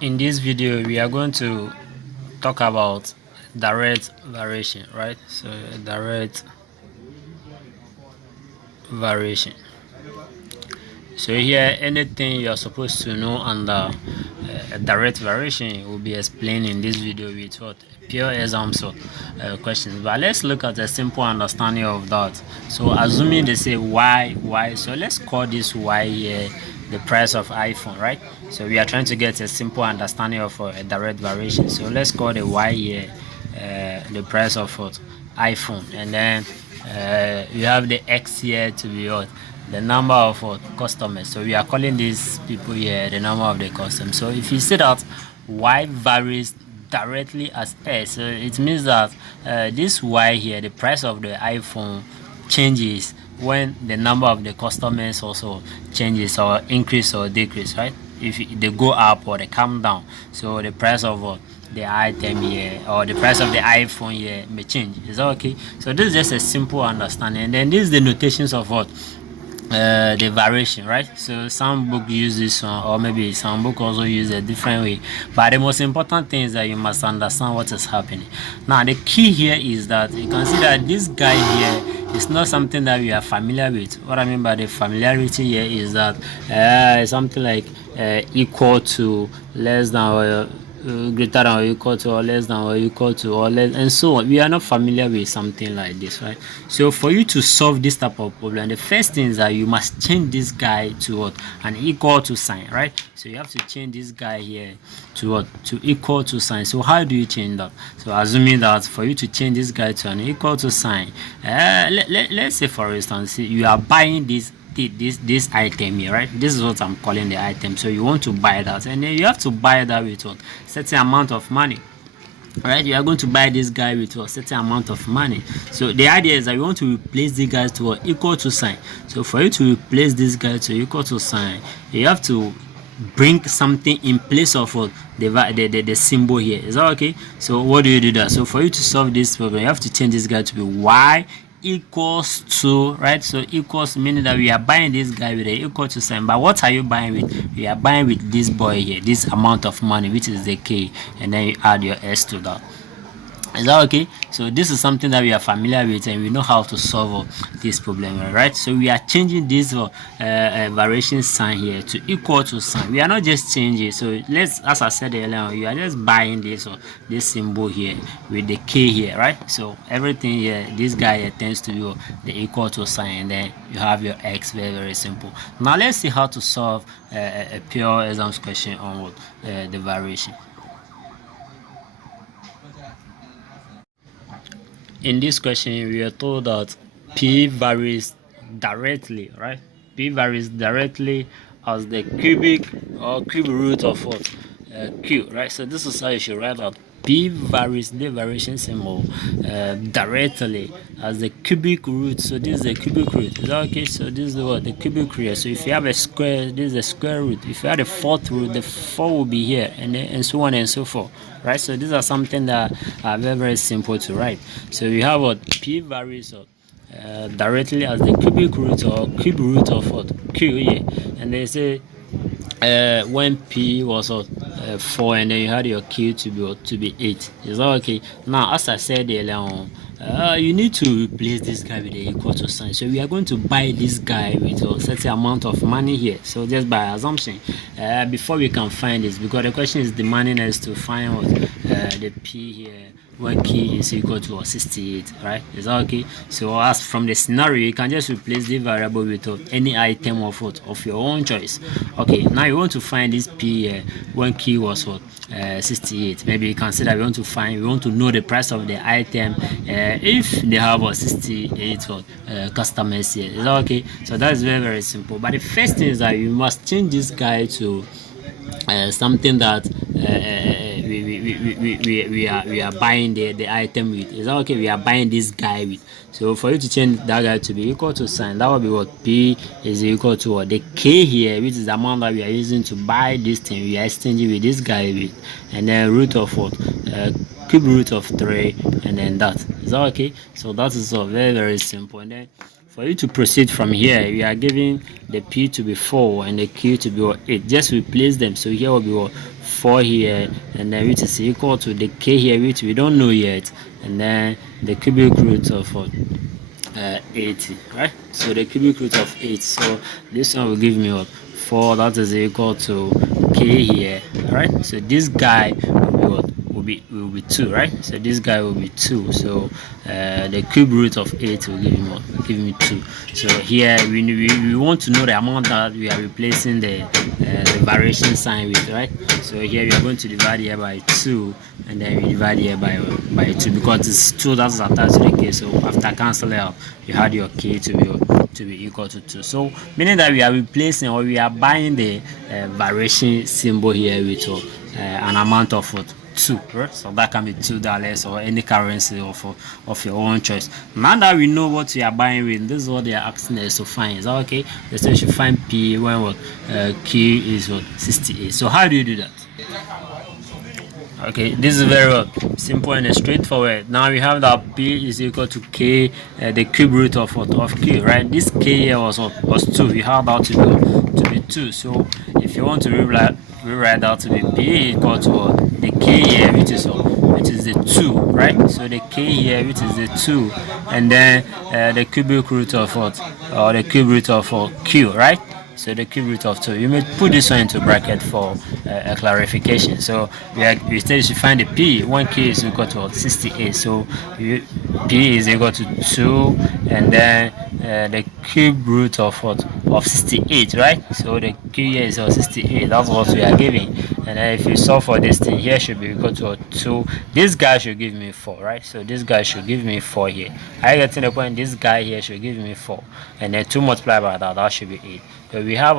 In this video, we are going to talk about direct variation, right? So direct variation. So here, anything you are supposed to know under direct variation will be explained in this video with what pure exams or questions. But let's look at a simple understanding of that. So assuming they say y, so let's call this y here the price of iPhone, right? So we are trying to get a simple understanding of a direct variation. So let's call the y here the price of what iPhone, and then you have the x here to be what the number of what customers. So we are calling these people here the number of the customers. So if you see that y varies directly as s, so it means that this y here, the price of the iPhone, changes when the number of the customers also changes or increase or decrease, right? If they go up or they come down, so the price of the item here or the price of the iPhone here may change. Is that okay? So this is just a simple understanding, and then this is the notations of what the variation, right? So some book use this one, or maybe some book also use a different way, but the most important thing is that you must understand what is happening. Now the key here is that you can see that this guy here is not something that we are familiar with. What I mean by the familiarity here is that something like equal to, less than, or greater than or equal to, or less than or equal to, or less, and so on. We are not familiar with something like this, right? So for you to solve this type of problem, the first thing is that you must change this guy to what? An equal to sign, right? So you have to change this guy here to what? To equal to sign. So how do you change that? So assuming that for you to change this guy to an equal to sign, let's say for instance you are buying this item here, right? This is what I'm calling the item. So you want to buy that, and then you have to buy that with what? Certain amount of money. Right, you are going to buy this guy with a certain amount of money. So the idea is that you want to replace the guy to an equal to sign. So for you to replace this guy to equal to sign, you have to bring something in place of what the symbol here. Is that okay? So what do you do that? So for you to solve this problem, you have to change this guy to be y equals to, right? So equals meaning that we are buying this guy with an equal to sign, but what are you buying with? We are buying with this boy here, this amount of money, which is the k, and then you add your s to that. Is that okay? So this is something that we are familiar with, and we know how to solve this problem, right? So we are changing this variation sign here to equal to sign. We are not just changing. So let's, as I said earlier, you are just buying this this symbol here with the k here, right? So everything here, this guy here tends to be the equal to sign, and then you have your x. Very simple. Now let's see how to solve a pure exams question on the variation. In this question, we are told that p varies directly, right? P varies directly as the cubic or cube root of what? Q, right? So this is how you should write out. P varies, the variation symbol, directly as the cubic root. So this is the cubic root. Is that okay? So this is what? The cubic root. So if you have a square, this is the square root. If you have the fourth root, the 4 will be here, and so on and so forth, right? So these are something that are very simple to write. So we have what? P varies directly as the cubic root or cube root of what? Q here, and they say when p was 4, and then you had your q to be 8. Is that okay? Now, as I said earlier on, you need to replace this guy with the equal to sign. So we are going to buy this guy with a certain amount of money here. So just by assumption, before we can find this, because the question is demanding us to find what the p here when key is equal to 68, right? Is that okay? So as from the scenario, you can just replace the variable with any item of what of your own choice. Okay, now you want to find this p when key was what 68. Maybe you consider we want to know the price of the item if they have 68 customers here. Is that okay? So that's very simple. But the first thing is that you must change this guy to something that we are buying the item with. Is that okay? We are buying this guy with. So for you to change that guy to be equal to sign, that will be what p is equal to what the k here, which is the amount that we are using to buy this thing. We are exchanging with this guy with, and then root of what cube root of 3, and then that. Is that okay? So that is all very simple. And then for you to proceed from here, we are giving the P to be 4 and the Q to be 8. Just replace them. So here will be 4 here, and then which is equal to the K here, which we don't know yet, and then the cubic root of 80, right? So the cubic root of 8. So this one will give me 4. That is equal to K here, right? So this guy will be what? Will be 2, right? So this guy will be 2. So the cube root of 8 will give me what? Give me 2. So here we want to know the amount that we are replacing the variation sign with, right? So here we are going to divide here by 2, and then we divide here by 2, because it's 2 that's attached to the K. So after canceling out, you had your K to be equal to 2. So meaning that we are replacing, or we are buying the variation symbol here with an amount of what? 2, right? So that can be $2 or any currency of your own choice. Now that we know what we are buying with, this is what they are asking us to find. Is that okay? They say you should find P when what Q is what 68. So how do you do that? Okay, this is very simple and straightforward. Now we have that P is equal to K, the cube root of what? Of Q, right? This K here was 2. We have that to be 2. So if you want to rewrite that to be P equal to the K here, which is the 2, right? So the K here, which is the 2, and then the cubic root of what? Or the cube root of Q, right? So the cube root of 2. You may put this one into bracket for a clarification. So we still should find the P when K is equal to 68. So P is equal to 2, and then the cube root of what? Of 68, right? So the Q here is 68. That's what we are giving. And then if you solve for this thing, here should be equal to 2. This guy should give me 4, right? So this guy should give me 4 here. I get to the point. This guy here should give me 4, and then 2 multiplied by that should be 8. So we have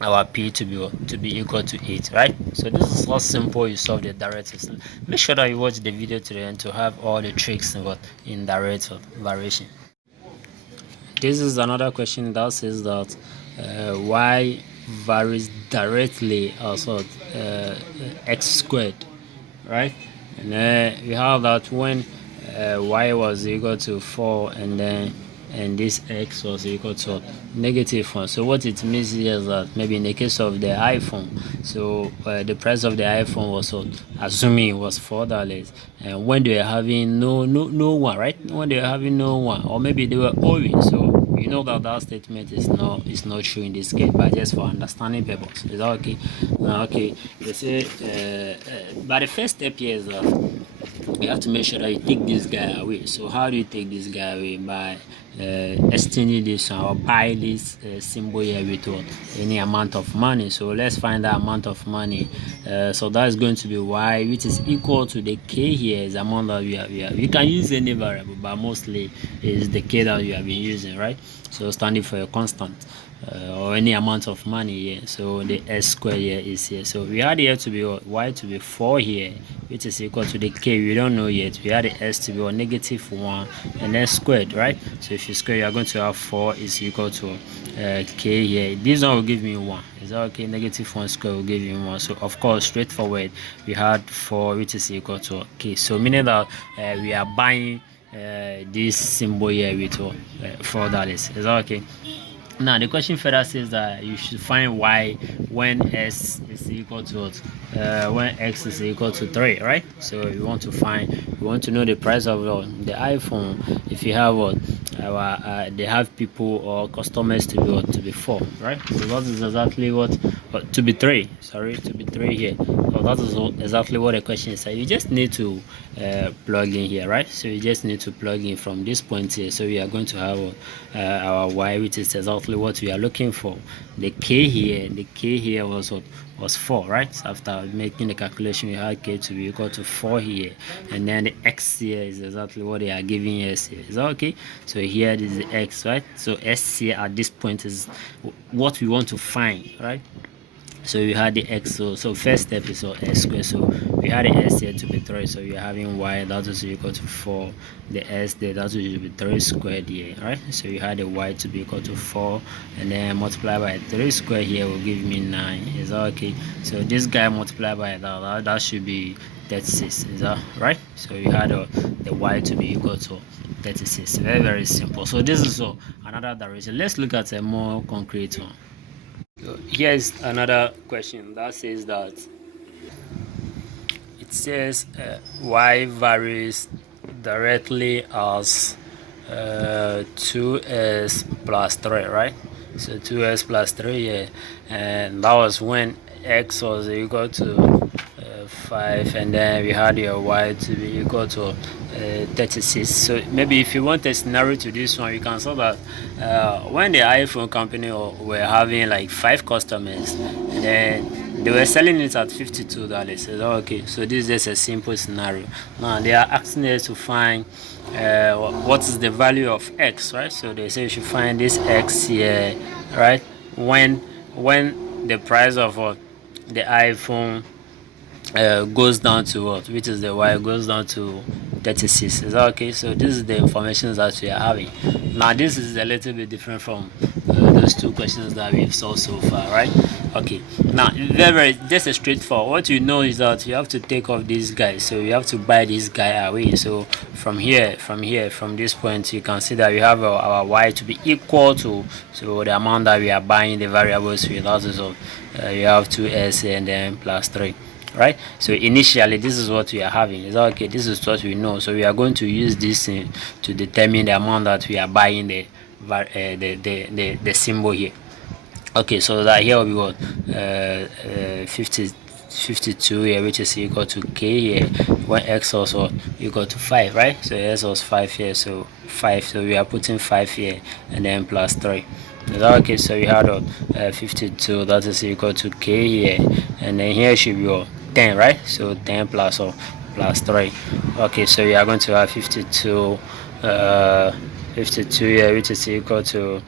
our P to be equal to 8, right? So this is how simple you solve the direct system. Make sure that you watch the video to the end to have all the tricks in direct variation. This is another question that says that y varies directly also x squared, right? And we have that when y was equal to 4, and this x was equal to -1. So what it means here is that maybe in the case of the iPhone, so the price of the iPhone was assuming it was $4, and when they were having no one, right? When they were having no one, or maybe they were owing. So you know that statement is not true in this case, but just for understanding purpose. Is that okay? Okay. They say, but the first step here is that you have to make sure that you take this guy away. So how do you take this guy away? By exchanging this or buy this symbol here with any amount of money. So let's find that amount of money. So that's going to be y, which is equal to the k here, is the amount that we have. We can use any variable, but mostly is the k that you have been using, right? So standing for a constant. Or any amount of money here. So the s squared here is here. So we had here to be y to be 4 here, which is equal to the k. We don't know yet. We had the s to be -1, and then squared, right? So if you square, you are going to have 4 is equal to k here. This one will give me 1. Is that okay? -1 squared will give you 1. So of course, straightforward, we had 4, which is equal to k. So meaning that we are buying this symbol here with $4. Is that okay? Now the question further says that you should find y when s is equal to when x is equal to 3, right? So we want to know the price of the iPhone. If you have they have people or customers to be 4, right? So that is exactly what to be 3. Sorry, to be 3 here. So that is exactly what the question is. You just need to plug in here, right? So you just need to plug in from this point here. So we are going to have our y, which is exactly what we are looking for. The k here was 4, right? So after making the calculation, we had k to be equal to 4 here, and then the x here is exactly what they are giving us here. Is that okay? So here is the x, right? So s here at this point is what we want to find, right? So we had the x, so first step is x squared. So we had the s here to be 3, so you're having y that is equal to 4, the s there that will be 3 squared here, right? So you had the y to be equal to 4, and then multiply by 3 squared here will give me 9. Is that okay? So this guy multiplied by that should be 36. Is that right? So you had the y to be equal to 36. Very simple. So this is another direction. Let's look at a more concrete one. So here's another question that says that it says y varies directly as 2s plus 3, right? So 2s plus 3, yeah, and that was when x was equal to 5, and then we had your y to be equal to 36. So maybe if you want a scenario to this one, you can say that when the iPhone company were having like 5 customers, and then they were selling it at $52. So okay, so this is just a simple scenario. Now they are asking us to find what is the value of x, right? So they say you should find this x here, right, when the price of the iPhone goes down to what, which is the y, goes down to 36. Is that okay? So this is the information that we are having. Now this is a little bit different from those two questions that we've solved so far, right? Okay, now very just a straightforward. What you know is that you have to take off this guy, so you have to buy this guy away. So from this point, you can see that we have our y to be equal to the amount that we are buying the variables with. That is you have 2s and then plus 3, right? So initially this is what we are having. Is that okay? This is what we know, so we are going to use this to determine the amount that we are buying the symbol here. Okay, so that here will be what 52 here, which is equal to k here, when x was equal to 5, right? So s was 5 here, so 5, so we are putting 5 here and then plus 3. Is that okay? So we had 52, that is equal to k here, and then here should be 10, right? So 10 plus 3. Okay, so we are going to have 52 here, which is equal to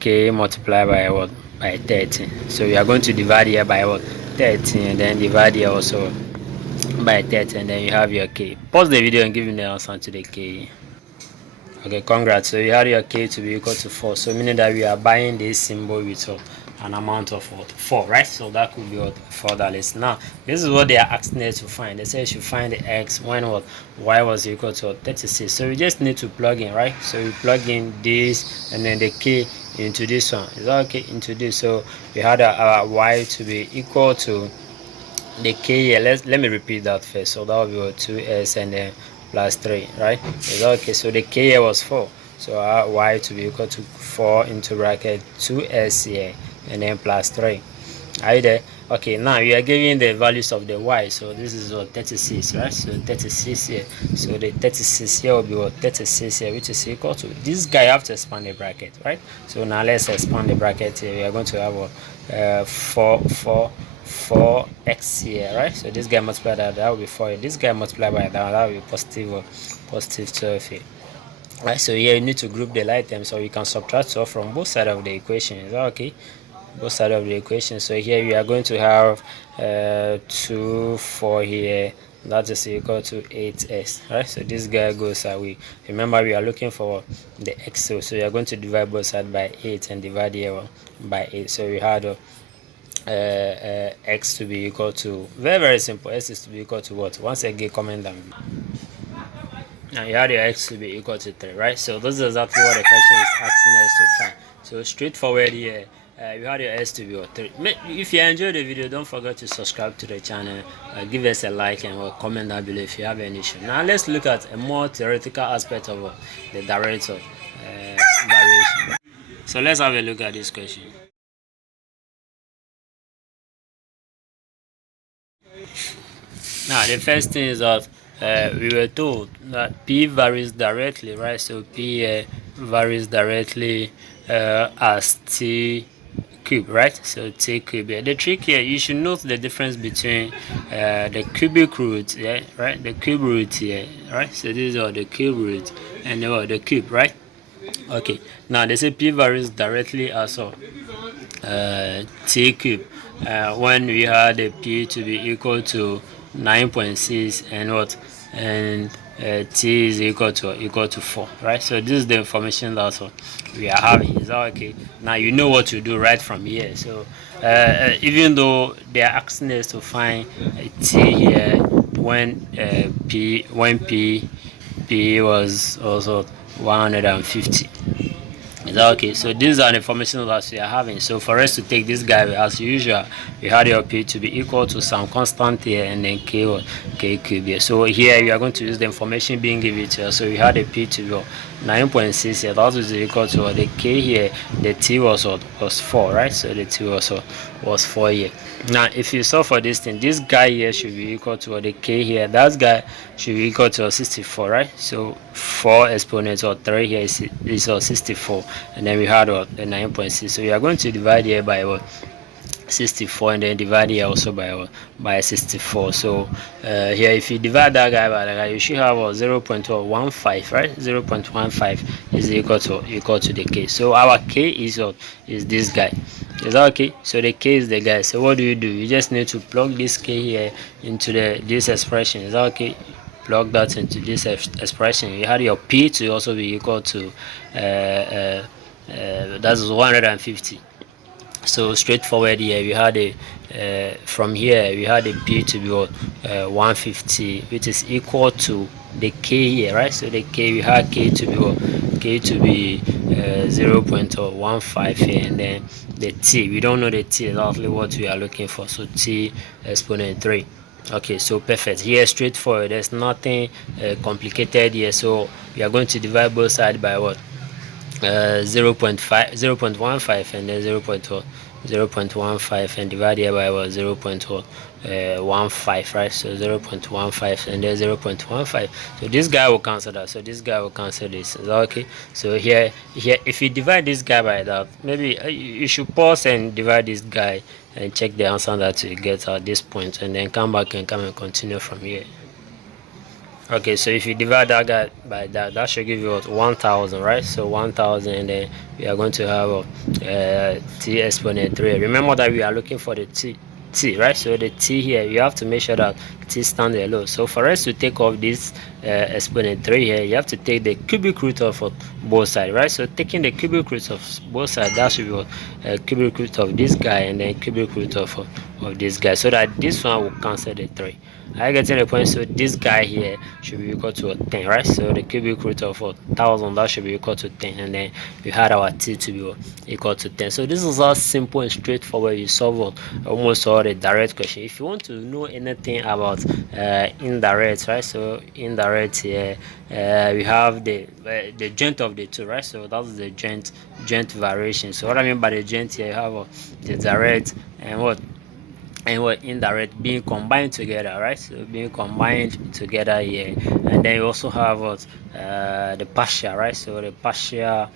k multiplied by what, by 13. So we are going to divide here by what, 13, and then divide here also by 30, and then you have your k. Pause the video and give me the answer to the k. Okay, congrats. So you have your k to be equal to 4, so meaning that we are buying this symbol with an amount of what, 4, right? So that could be what, $4. Now this is what they are asking us to find. They say you should find the x when what, y was equal to 36. So we just need to plug in, right? So we plug in this and then the k into this one. Is that okay? Into this. So we had our y to be equal to the k here. Let me repeat that first. So that will be 2s and then plus 3, right? Is that okay? So the k here was 4, so our y to be equal to 4 into bracket 2s here and then plus 3. Are you there? Okay, now we are giving the values of the y. So this is what, 36, right? So 36 here, so the 36 here will be what, 36 here, which is equal to this guy. Have to expand the bracket, right? So now let's expand the bracket here. We are going to have what, 4x here, right? So this guy multiplied by that will be 4. This guy multiplied by that will be positive 12 here, right? So here you need to group the items, so you can subtract 12 from both sides of the equation. Is that okay? Both sides of the equation. So here we are going to have 2 4 here, that is equal to 8s, right? So this guy goes away. Remember, we are looking for the x, so we are going to divide both sides by 8 and divide here by 8. So we had x to be equal to, very simple, x is to be equal to what? Once again, comment down. Now you had your x to be equal to 3, right? So this is exactly what the question is asking us to find. So straightforward here. You had your s to be 3. If you enjoyed the video, don't forget to subscribe to the channel, give us a like, and comment down below if you have any issue. Now let's look at a more theoretical aspect of the direct variation. So let's have a look at this question. Now the first thing is that we were told that p varies directly, right? So p varies directly as t cube, right? So t cube. The trick here, you should note the difference between the cubic root, yeah, right? The cube root here, right? So these are the cube root and the cube, right? Okay, now they say p varies directly as t cube when we had a p to be equal to 9.6 and what and t is equal to 4, right? So this is the information that we are having. Is that okay? Now you know what to do right from here. So even though they are asking us to find t here when p was also 150. Is that okay? So these are the information that we are having. So for us to take this guy, as usual, we had your p to be equal to some constant here and then k cube here. So here we are going to use the information being given to us. So we had a p to be 9.6 here. That is equal to the k here. The t was 4, right? So the t was 4 here. Now if you solve for this thing, this guy here should be equal to the k here. That guy should be equal to 64, right? So 4 exponents or 3 here is 64, and then we had the 9.6. So we are going to divide here by 64, and then divide here also by 64. So here if you divide that guy by that guy, you should have 0.15, right? 0.15 is equal to the k. So our k is this guy. Is that okay? So the k is the guy. So what do? You just need to plug this k here into this expression. Is that okay? Plug that into this expression. You had your p to also be equal to that's 150. So straightforward here, we had from here we had a p to be 150, which is equal to the k here, right? So the k, we had k to be 0.15 here, and then the t, we don't know the t, exactly what we are looking for. So t exponent 3. Okay, so perfect. Here straightforward, there's nothing complicated here. So we are going to divide both sides by what? 0.15 and then 0.15 and divide here by what? 0.15, right? So 0.15 and then 0.15. So this guy will cancel that. So this guy will cancel this. Is that okay? So here if you divide this guy by that, maybe you should pause and divide this guy and check the answer that you get at this point, and then come back and continue from here. Okay, so if you divide that guy by that should give you 1000, right? So 1000, and then we are going to have t exponent 3. Remember that we are looking for the t, right? So the t here, you have to make sure that t stands alone. So for us to take off this exponent 3 here, you have to take the cubic root of both sides, right? So taking the cubic root of both sides, that should be cubic root of this guy and then cubic root of this guy, so that this one will cancel the 3. I getting the point. So this guy here should be equal to 10, right? So the cubic root of 1000, that should be equal to 10, and then we had our t to be equal to 10. So this is how simple and straightforward you solve almost all the direct question. If you want to know anything about indirect, right? So indirect here, we have the joint of the two, right? So that's the joint variation. So what I mean by the joint here, you have the direct and what indirect being combined together, right? So being combined together here, and then you also have what the partial, right? So the partial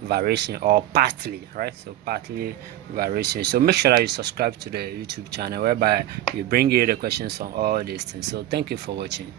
variation, or partly, right? So partly variation. So make sure that you subscribe to the YouTube channel, whereby we bring you the questions on all these things. So thank you for watching.